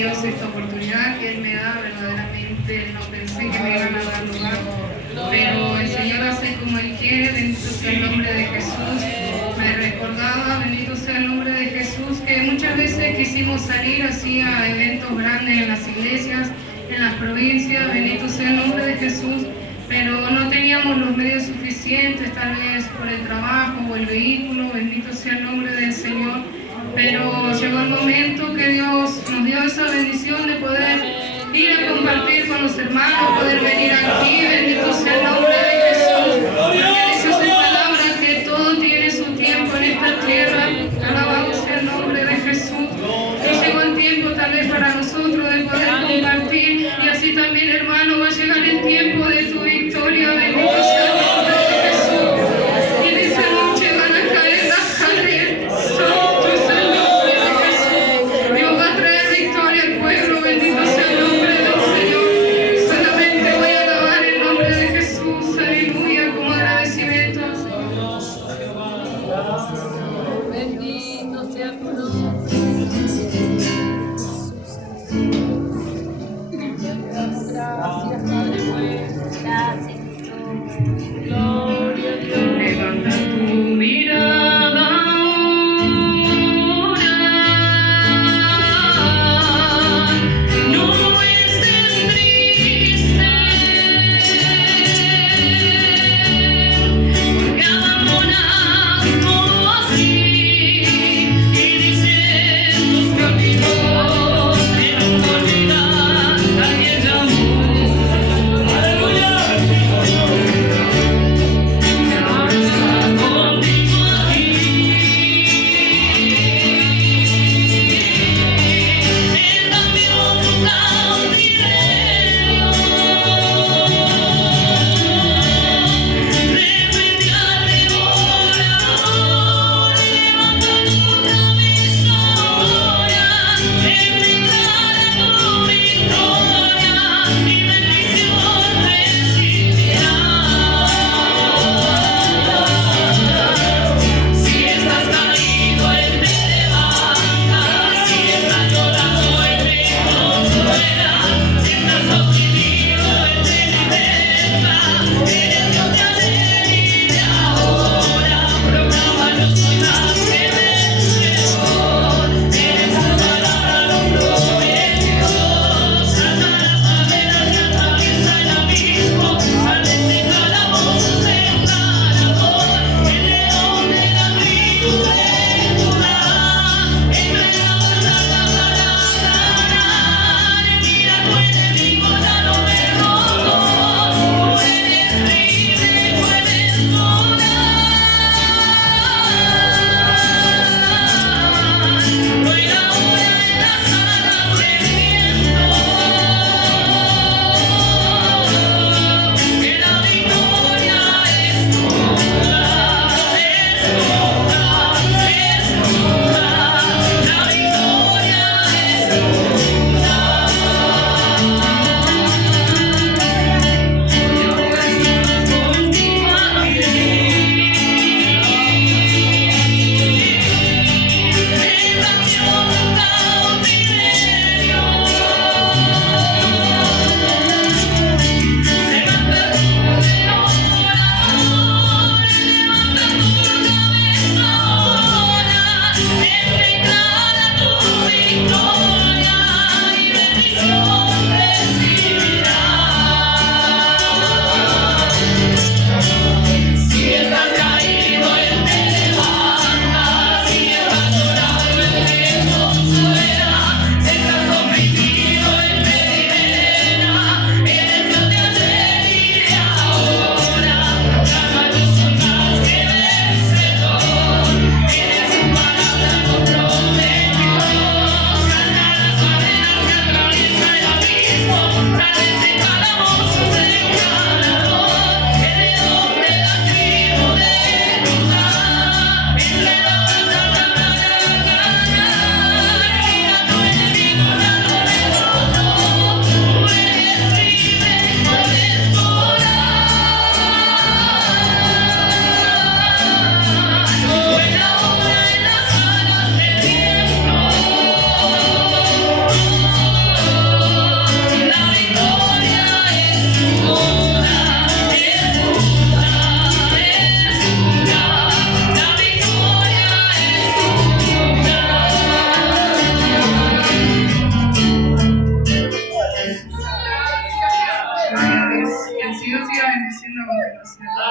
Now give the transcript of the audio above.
Dios esta oportunidad que Él me da. Verdaderamente no pensé que me iban a dar lugar, pero el Señor hace como Él quiere. Bendito sea el nombre de Jesús. Me recordaba, bendito sea el nombre de Jesús, que muchas veces quisimos salir así a eventos grandes en las iglesias, en las provincias, bendito sea el nombre de Jesús, pero no teníamos los medios suficientes, tal vez por el trabajo o el vehículo, bendito sea el nombre del Señor. Pero llegó el momento que Dios nos dio esa bendición de poder ir a compartir con los hermanos, poder venir aquí, bendito sea el nombre de Jesús. Porque dice su palabra que todo tiene su tiempo en esta tierra. Alabado sea el nombre de Jesús. Y llegó el tiempo tal vez para nosotros de poder compartir, y así también, hermano, va a llegar el tiempo de tu victoria, bendito sea el nombre de Jesús. Y dice, noche van a caer las cadenas. Santo es el nombre de Jesús. Dios va a traer victoria al pueblo, bendito sea el nombre del Señor. Solamente voy a alabar el nombre a continuación.